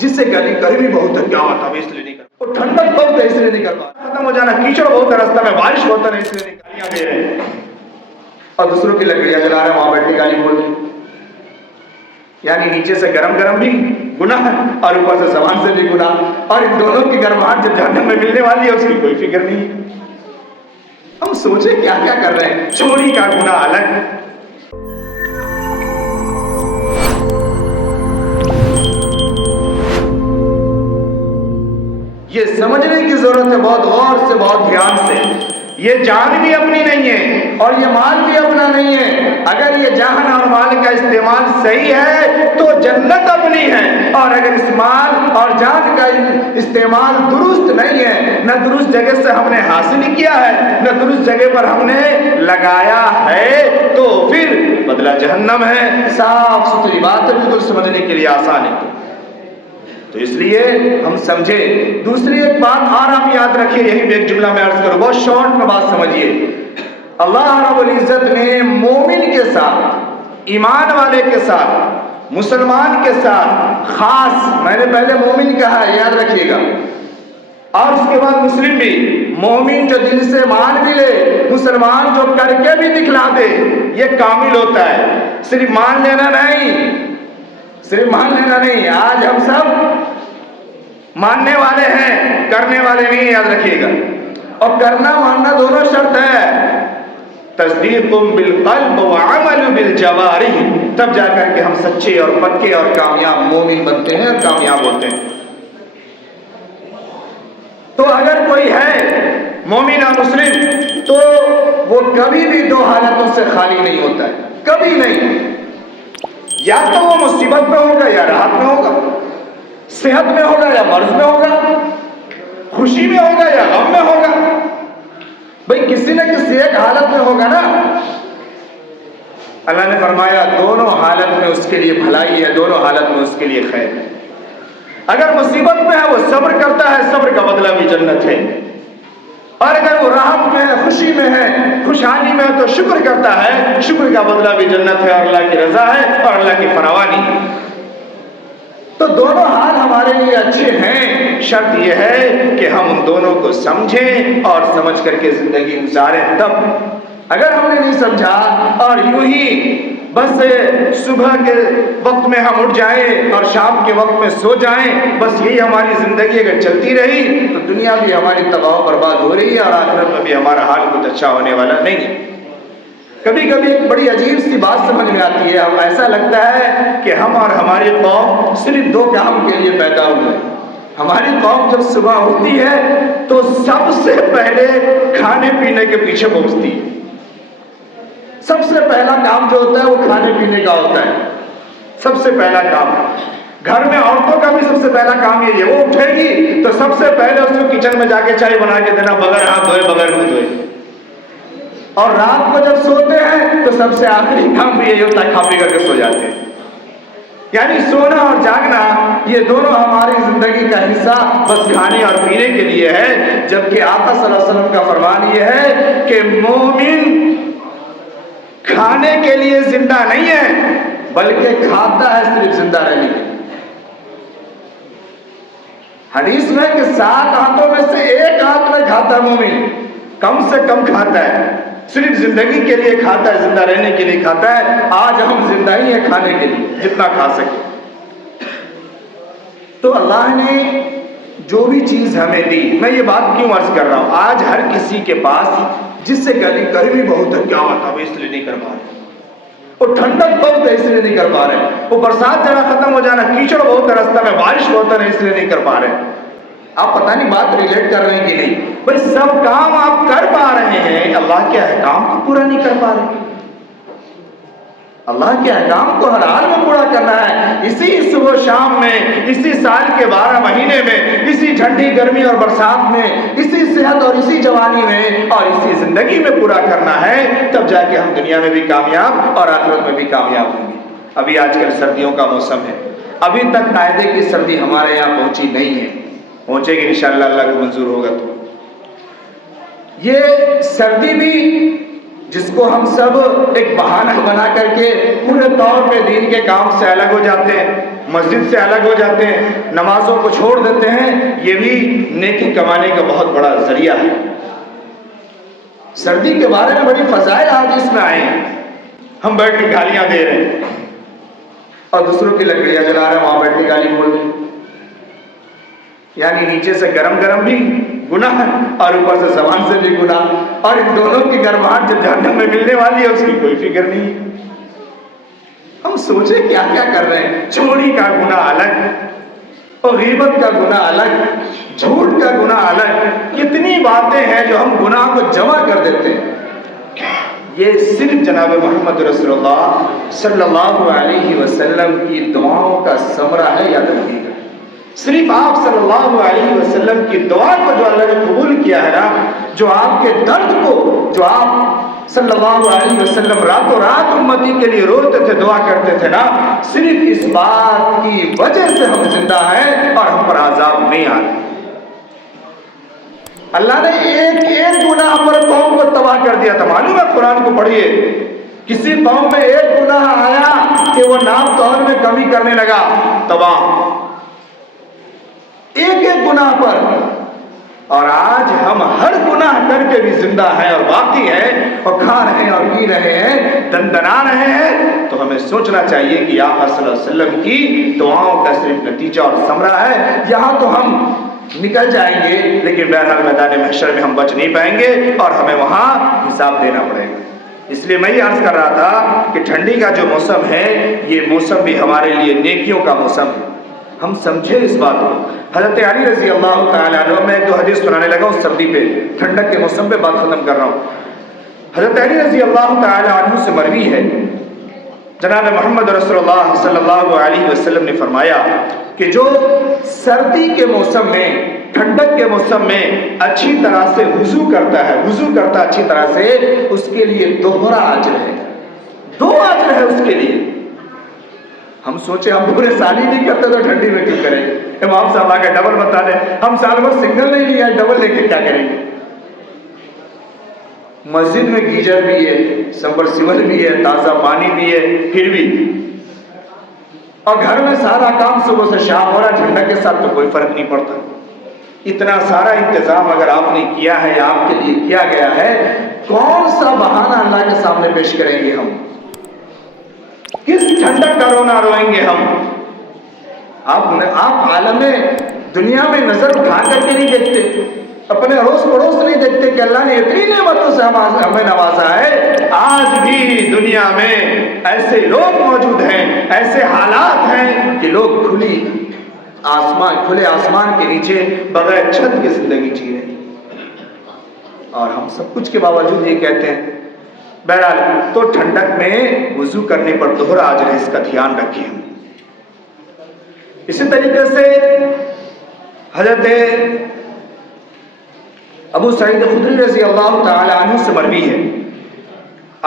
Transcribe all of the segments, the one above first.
جس سے گلی گرمی بہت ہے، کیا ہوتا ہے اس لیے نہیں کرتا، وہ ٹھنڈک بہت ہے اس لیے نہیں کرتا، ختم ہو جانا، کیچڑ بہت ہے رستہ میں، بارش بہت ہے اس لیے نہیں، گالیاں دے رہے ہیں اور دوسروں کی لکڑیاں جلا رہے ہیں، وہاں بیٹھ کے گالی بول رہے ہیں. یعنی نیچے سے گرم گرم بھی گناہ اور اوپر سے زبان سے بھی گناہ، اور ان دونوں کی گرماہٹ جب جہنم میں ملنے والی ہے اس کی کوئی فکر نہیں ہے. ہم سوچے کیا کیا کر رہے ہیں. چوری کا گناہ الگ، یہ سمجھنے کی ضرورت ہے بہت غور سے، بہت دھیان سے. یہ جان بھی اپنی نہیں ہے اور یہ مال بھی اپنا نہیں ہے. اگر یہ جان اور مال کا استعمال صحیح ہے تو جنت اپنی ہے، اور اگر اس مال اور جان کا استعمال درست نہیں ہے، نہ درست جگہ سے ہم نے حاصل کیا ہے، نہ درست جگہ پر ہم نے لگایا ہے، تو پھر بدلہ جہنم ہے. صاف ستھری بات ہے، بالکل سمجھنے کے لیے آسان ہے. تو اس لیے ہم سمجھے. دوسری ایک بات اور آپ یاد رکھیے، یہی ایک جملہ میں عرض کروں، بہت شارٹ میں بات سمجھیے. اللہ رب العزت نے مومن کے ساتھ، ایمان والے کے ساتھ، مسلمان کے ساتھ خاص، میں نے پہلے مومن کہا ہے یاد رکھیے گا، اور اس کے بعد مسلم بھی. مومن جو دل سے مان بھی لے، مسلمان جو کر کے بھی دکھلا دے، یہ کامل ہوتا ہے. صرف مان لینا نہیں، صرف مان لینا نہیں. آج ہم سب ماننے والے ہیں، کرنے والے نہیں، یاد رکھیے گا. اور کرنا ماننا دونوں شرط ہے. تصدیق بالقلب وعمل بالجوارح، تب جا کر کے ہم سچے اور پکے اور کامیاب مومن بنتے ہیں اور کامیاب ہوتے ہیں. تو اگر کوئی ہے مومن اور مسلم تو وہ کبھی بھی دو حالتوں سے خالی نہیں ہوتا ہے، کبھی نہیں. یا تو وہ مصیبت میں ہوگا یا راحت میں ہوگا، صحت میں ہوگا یا مرض میں ہوگا، خوشی میں ہوگا یا غم میں ہوگا. بھئی کسی نہ کسی ایک حالت میں ہوگا نا. اللہ نے فرمایا دونوں حالت میں اس کے لیے بھلائی ہے، دونوں حالت میں اس کے لیے خیر ہے. اگر مصیبت میں ہے وہ صبر کرتا ہے، صبر کا بدلہ بھی جنت ہے. اور اگر وہ راحت میں ہے، خوشی میں ہے، خوشحالی میں ہے تو شکر کرتا ہے، شکر کا بدلہ بھی جنت ہے، اور اللہ کی رضا ہے اور اللہ کی فراوانی. تو دونوں حال ہمارے لیے اچھے ہیں. شرط یہ ہے کہ ہم ان دونوں کو سمجھیں اور سمجھ کر کے زندگی گزاریں. تب اگر ہم نے نہیں سمجھا اور یوں ہی بس صبح کے وقت میں ہم اٹھ جائیں اور شام کے وقت میں سو جائیں، بس یہی ہماری زندگی اگر چلتی رہی تو دنیا بھی ہماری تباہ و برباد ہو رہی ہے اور آخرت میں بھی ہمارا حال کچھ اچھا ہونے والا نہیں ہے. کبھی کبھی ایک بڑی عجیب سی بات سمجھ میں آتی ہے. اب ایسا لگتا ہے کہ ہم اور ہماری قوم صرف دو کام کے لیے پیدا ہوئے. ہماری قوم جب صبح اٹھتی ہے تو سب سے پہلے کھانے پینے کے پیچھے پہنچتی ہے. سب سے پہلا کام جو ہوتا ہے وہ کھانے پینے کا ہوتا ہے، سب سے پہلا کام. گھر میں عورتوں کا بھی سب سے پہلا کام یہی ہے، وہ اٹھے گی تو سب سے پہلے اس کو کچن میں جا کے چائے بنا کے دینا، بغیر ہاتھ دھوئے، بغیر منہ دھوئے. اور رات کو جب سوتے ہیں تو سب سے آخری کام بھی یہی ہوتا ہے، کھا پی کر کے سو جاتے ہیں. یعنی سونا اور جاگنا یہ دونوں ہماری زندگی کا حصہ بس کھانے اور پینے کے لیے ہے. جبکہ آقا صلی اللہ علیہ وسلم کا فرمان یہ ہے کہ مومن کھانے کے لیے زندہ نہیں ہے بلکہ کھاتا ہے صرف زندہ رہنے کے لیے. حدیث میں کہ 7 ہاتھوں میں سے ایک ہاتھ میں کھاتا ہے مومن، کم سے کم کھاتا ہے، صرف زندگی کے لیے کھاتا ہے، زندہ رہنے کے لیے کھاتا ہے. آج ہم زندہ ہی ہیں کھانے کے لیے، جتنا کھا سکے. تو اللہ نے جو بھی چیز ہمیں دی، میں یہ بات کیوں عرض کر رہا ہوں، آج ہر کسی کے پاس جس سے گرمی بہت ہے، کیا ہوتا ہے اس لیے نہیں کر پا رہے، وہ ٹھنڈک بہت ہے اس لیے نہیں کر پا رہے، وہ برسات ذرا ختم ہو جانا، کیچڑ بہت ہے رستہ میں، بارش بہت ہے اس لیے نہیں کر پا رہے. آپ پتہ نہیں بات ریلیٹ کر رہے ہیں کہ نہیں. بھئی سب کام آپ کر پا رہے ہیں، اللہ کے احکام کو پورا نہیں کر پا رہے. اللہ کے احکام کو ہر حال میں پورا کرنا ہے. اسی صبح و شام میں، اسی سال کے 12 مہینے میں، اسی ٹھنڈی گرمی اور برسات میں، اسی صحت اور اسی جوانی میں اور اسی زندگی میں پورا کرنا ہے. تب جا کے ہم دنیا میں بھی کامیاب اور آخرت میں بھی کامیاب ہوں گے. ابھی آج کل سردیوں کا موسم ہے، ابھی تک قاعدے کی سردی ہمارے یہاں پہنچی نہیں ہے، پہنچے گی انشاءاللہ، اللہ کو منظور ہوگا تو. یہ سردی بھی جس کو ہم سب ایک بہانہ بنا کر کے پورے طور پہ دین کے کام سے الگ ہو جاتے ہیں، مسجد سے الگ ہو جاتے ہیں، نمازوں کو چھوڑ دیتے ہیں، یہ بھی نیکی کمانے کا بہت بڑا ذریعہ ہے۔ سردی کے بارے میں بڑی فضائل حدیث میں آئے ہیں۔ ہم بیٹھ کے گالیاں دے رہے ہیں اور دوسروں کی لکڑیاں جلا رہے ہیں، وہاں بیٹھ کے گالی بول رہے ہیں، یعنی نیچے سے گرم گرم بھی گناہ اور اوپر سے زبان سے بھی گناہ، اور ان دونوں کی گرماہٹ جو جہنم میں ملنے والی ہے اس کی کوئی فکر نہیں ہے۔ ہم سوچے کیا کیا کر رہے ہیں، چوری کا گناہ الگ اور غیبت کا گناہ الگ، جھوٹ کا گناہ الگ، کتنی باتیں ہیں جو ہم گناہ کو جمع کر دیتے ہیں۔ یہ صرف جناب محمد رسول اللہ صلی اللہ علیہ وسلم کی دعاؤں کا ثمرہ ہے، یاد رکھیے گا۔ صرف آپ صلی اللہ علیہ وسلم کی دعا کو جو اللہ نے قبول کیا ہے نا، جو آپ کے درد کو، جو آپ صلی اللہ علیہ وسلم راتوں رات امتی کے لیے روتے تھے، دعا کرتے تھے نا، صرف اس بات کی وجہ سے ہم زندہ ہیں اور ہم پر عذاب نہیں آ رہا۔ اللہ نے ایک ایک گناہ پر قوم کو تباہ کر دیا تھا، معلوم ہے؟ قرآن کو پڑھیے، کسی قوم میں ایک گناہ آیا کہ وہ نام طور میں کمی کرنے لگا، تباہ، ایک ایک گناہ پر۔ اور آج ہم ہر گناہ کر کے بھی زندہ ہیں اور باقی ہیں اور کھا رہے ہیں اور پی رہے ہیں، دندنا رہے ہیں، تو ہمیں سوچنا چاہیے کہ آقا صلی اللہ علیہ وسلم کی دعاؤں کا صرف نتیجہ اور ثمرہ ہے۔ یہاں تو ہم نکل جائیں گے لیکن بہرحال میدان محشر میں ہم بچ نہیں پائیں گے اور ہمیں وہاں حساب دینا پڑے گا۔ اس لیے میں یہ عرض کر رہا تھا کہ ٹھنڈی کا جو موسم ہے یہ موسم بھی ہمارے لیے نیکیوں کا موسم ہے، ہم سمجھیں اس بات کو۔ حضرت علی رضی اللہ تعالیٰ عنہ، میں ایک دو حدیث سنانے لگا ہوں سردی پہ، ٹھنڈک کے موسم پہ بات ختم کر رہا ہوں۔ حضرت علی رضی اللہ تعالیٰ عنہ سے مروی ہے، جناب محمد رسول اللہ صلی اللہ علیہ وسلم نے فرمایا کہ جو سردی کے موسم میں، ٹھنڈک کے موسم میں اچھی طرح سے وضو کرتا ہے، وضو کرتا اچھی طرح سے، اس کے لیے دوہرا اجر ہے، دو اجر ہے اس کے لیے۔ ہم سوچے ہم پورے سال ہی نہیں کرتے تو ٹھنڈی میں کیوں کریں؟ امام صاحب آ کے ڈبل بتا دیں، ہم سال بھر سنگل نہیں لیا، ڈبل لے کے کیا کریں گے؟ مسجد میں گیزر بھی ہے، سمرسیبل بھی ہے، تازہ پانی بھی ہے، پھر بھی، اور گھر میں سارا کام صبح سے شام ہو رہا ہے، ٹھنڈک کے ساتھ تو کوئی فرق نہیں پڑتا۔ اتنا سارا انتظام اگر آپ نے کیا ہے یا آپ کے لیے کیا گیا ہے، کون سا بہانہ اللہ کے سامنے پیش کریں گے ہم؟ کس ٹھنڈک کا رونا روئیں گے ہم؟ آپ عالم دنیا میں نظر اٹھا کر کے نہیں دیکھتے، اپنے اڑوس پڑوس نہیں دیکھتے کہ اللہ نے اتنی نعمتوں سے ہمیں نوازا ہے۔ آج بھی دنیا میں ایسے لوگ موجود ہیں، ایسے حالات ہیں کہ لوگ کھلے آسمان کے نیچے بغیر چھت کی زندگی جی رہے ہیں، اور ہم سب کچھ کے باوجود یہ کہتے ہیں۔ بہرحال تو ٹھنڈک میں وضو کرنے پر دوہرا اجر ہے، اس کا دھیان رکھیں ہم۔ اسی طریقے سے حضرت ابو سعید خدری رضی اللہ تعالی عنہ سے مروی ہے،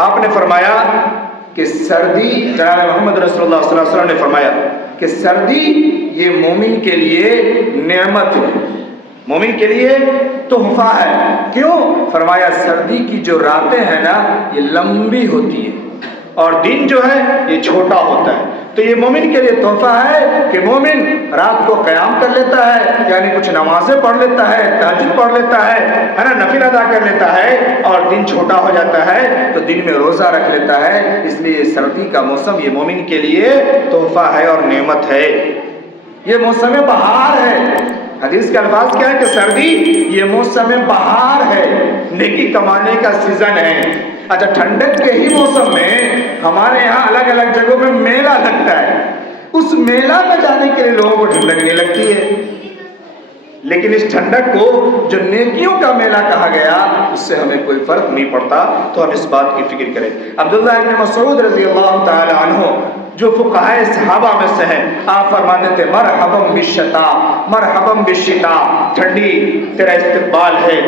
آپ نے فرمایا کہ سردی، جناب محمد رسول اللہ صلی اللہ علیہ وسلم نے فرمایا کہ سردی یہ مومن کے لیے نعمت ہے، مومن کے لیے تحفہ ہے۔ کیوں؟ فرمایا سردی کی جو راتیں ہیں نا یہ لمبی ہوتی ہے اور دن جو ہے یہ چھوٹا ہوتا ہے، تو یہ مومن کے لیے تحفہ ہے کہ مومن رات کو قیام کر لیتا ہے، یعنی کچھ نمازیں پڑھ لیتا ہے، تہجد پڑھ لیتا ہے نا، نفل ادا کر لیتا ہے، اور دن چھوٹا ہو جاتا ہے تو دن میں روزہ رکھ لیتا ہے۔ اس لیے سردی کا موسم یہ مومن کے لیے تحفہ ہے اور نعمت ہے، یہ موسم بہار ہے۔ حدیث کے الفاظ کیا ہے کہ سردی یہ موسم بہار ہے، نیکی کمانے کا سیزن ہے۔ اچھا، ٹھنڈک کے ہی موسم میں ہمارے یہاں الگ الگ جگہوں میں میلہ لگتا ہے، اس میلہ میں جانے کے لیے لوگوں کو ٹھنڈک نہیں لگتی ہے، لیکن اس ٹھنڈک کو جو نیکیوں کا میلہ کہا گیا اس سے ہمیں کوئی فرق نہیں پڑتا، تو ہم اس بات کی فکر کریں۔ عبداللہ ابن مسعود رضی اللہ تعالی عنہ جو فقہائے صحابہ میں سے ہیں، آپ فرماتے تھے مرحباً بالشتا مرحباً بالشتا، ٹھنڈی تیرا استقبال ہے،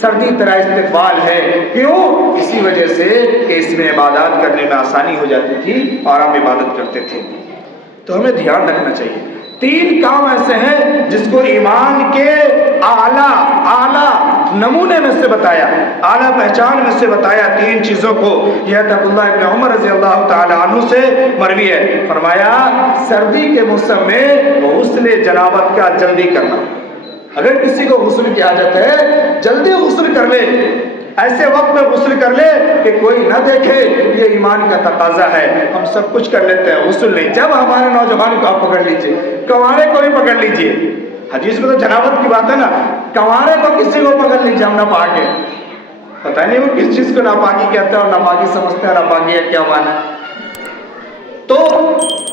سردی تیرا استقبال ہے۔ کیوں؟ اسی وجہ سے کہ اس میں عبادات کرنے میں آسانی ہو جاتی تھی اور ہم عبادت کرتے تھے۔ تو ہمیں دھیان رکھنا چاہیے، تین کام ایسے ہیں جس کو ایمان کے اعلیٰ نمونے میں سے بتایا، اعلیٰ پہچان میں سے بتایا 3 چیزوں کو۔ یہ عبداللہ ابن عمر رضی اللہ تعالی عنہ سے مروی ہے، فرمایا سردی کے موسم میں غسل جنابت کا جلدی کرنا، اگر کسی کو غسل کی حاجت ہے جلدی غسل کر لے، ایسے وقت میں غسل کر لے کہ کوئی نہ دیکھے، یہ ایمان کا تقاضا ہے۔ ہم سب کچھ کر لیتے ہیں، غسل نہیں۔ جب ہمارے نوجوان کو آپ پکڑ لیجئے، کنوارے کو بھی پکڑ لیجئے، حدیث میں تو جنابت کی بات ہے نا، کنوارے کو کسی کو پکڑ لیجئے، ہم ناپاک ہیں، پتہ نہیں وہ کس چیز کو ناپاکی کہتے ہیں اور ناپاکی سمجھتے ہیں، ناپاکی ہے کیا معنی ہے۔ تو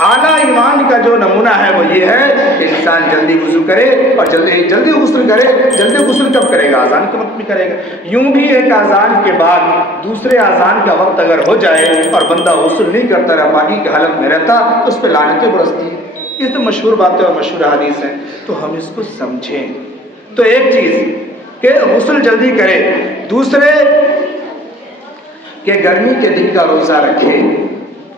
اعلیٰ ایمان کا جو نمونہ ہے وہ یہ ہے کہ انسان جلدی وضو کرے اور جلدی غسل کرے۔ جلدی غسل کب کرے گا؟ اذان کے وقت میں کرے گا۔ یوں بھی ایک اذان کے بعد دوسرے اذان کا وقت اگر ہو جائے اور بندہ غسل نہیں کرتا، ناپاکی کی حالت میں رہتا، تو اس پہ لعنتیں برستی ہیں۔ یہ تو مشہور باتیں اور مشہور حدیث ہیں، تو ہم اس کو سمجھیں۔ تو ایک چیز کہ غسل جلدی کرے، دوسرے کہ گرمی کے دن کا روزہ رکھے۔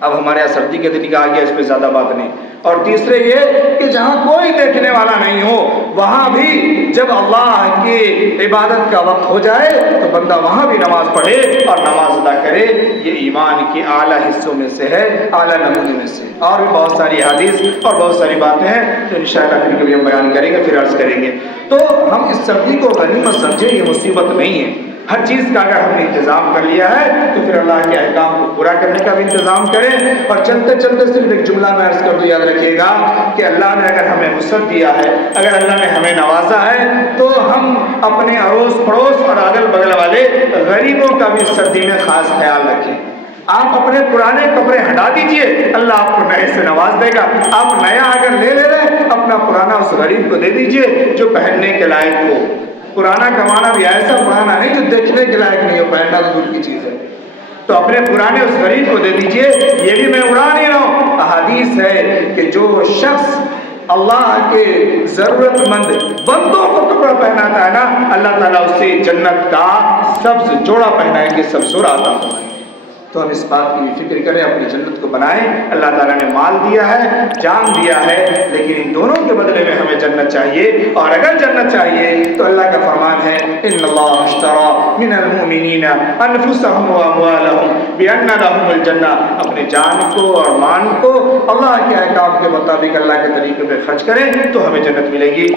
اب ہمارے یہاں سردی کے دن کا آ گیا، اس پہ زیادہ بات نہیں۔ اور تیسرے یہ کہ جہاں کوئی دیکھنے والا نہیں ہو، وہاں بھی جب اللہ کی عبادت کا وقت ہو جائے تو بندہ وہاں بھی نماز پڑھے اور نماز ادا کرے۔ یہ ایمان کے اعلیٰ حصوں میں سے ہے، اعلیٰ نمونے میں سے۔ اور بھی بہت ساری حدیث اور بہت ساری باتیں ہیں جو انشاءاللہ پھر کبھی ہم بیان کریں گے، پھر عرض کریں گے۔ تو ہم اس سردی کو غنیمت سمجھیں، یہ مصیبت نہیں ہے۔ ہر چیز کا اگر ہم نے انتظام کر لیا ہے تو پھر اللہ کے احکام کو پورا کرنے کا بھی انتظام کریں۔ اور چلتے چلتے صرف ایک جملہ میں عرض کر دوں، یاد رکھیے گا کہ اللہ نے اگر ہمیں وسعت دیا ہے، اگر اللہ نے ہمیں نوازا ہے، تو ہم اپنے اڑوس پڑوس اور اگل بغل والے غریبوں کا بھی سردی میں خاص خیال رکھیں۔ آپ اپنے پرانے کپڑے ہٹا دیجئے، اللہ آپ کو نئے سے نواز دے گا۔ آپ نیا اگر لے رہے ہیں، اپنا پرانا اس غریب کو دے دیجئے جو پہننے کے لائق ہو۔ پرانا کمانا بھی ایسا پرانا نہیں جو دیکھنے کے لائق نہیں ہو، پہننا تو دور کی چیز ہے۔ تو اپنے پرانے اس غریب کو دے دیجئے۔ یہ بھی میں اڑا نہیں رہا ہوں، احادیث ہے کہ جو شخص اللہ کے ضرورت مند بندوں کو کپڑا پہناتا ہے نا، اللہ تعالیٰ اسے جنت کا سبز جوڑا پہنائے گے، سبز جوڑا عطا فرمائے۔ تو ہم اس بات کی بھی فکر کریں، اپنی جنت کو بنائیں۔ اللہ تعالیٰ نے مال دیا ہے، جان دیا ہے، لیکن ان دونوں کے بدلے میں ہمیں جنت چاہیے۔ اور اگر جنت چاہیے تو اللہ کا فرمان ہے ان اللہ اشترى من المؤمنین انفسهم واموالهم بان لهم الجنہ۔ اپنے جان کو اور مان کو اللہ کے احکام کے مطابق اللہ کے طریقے پہ خرچ کریں تو ہمیں جنت ملے گی۔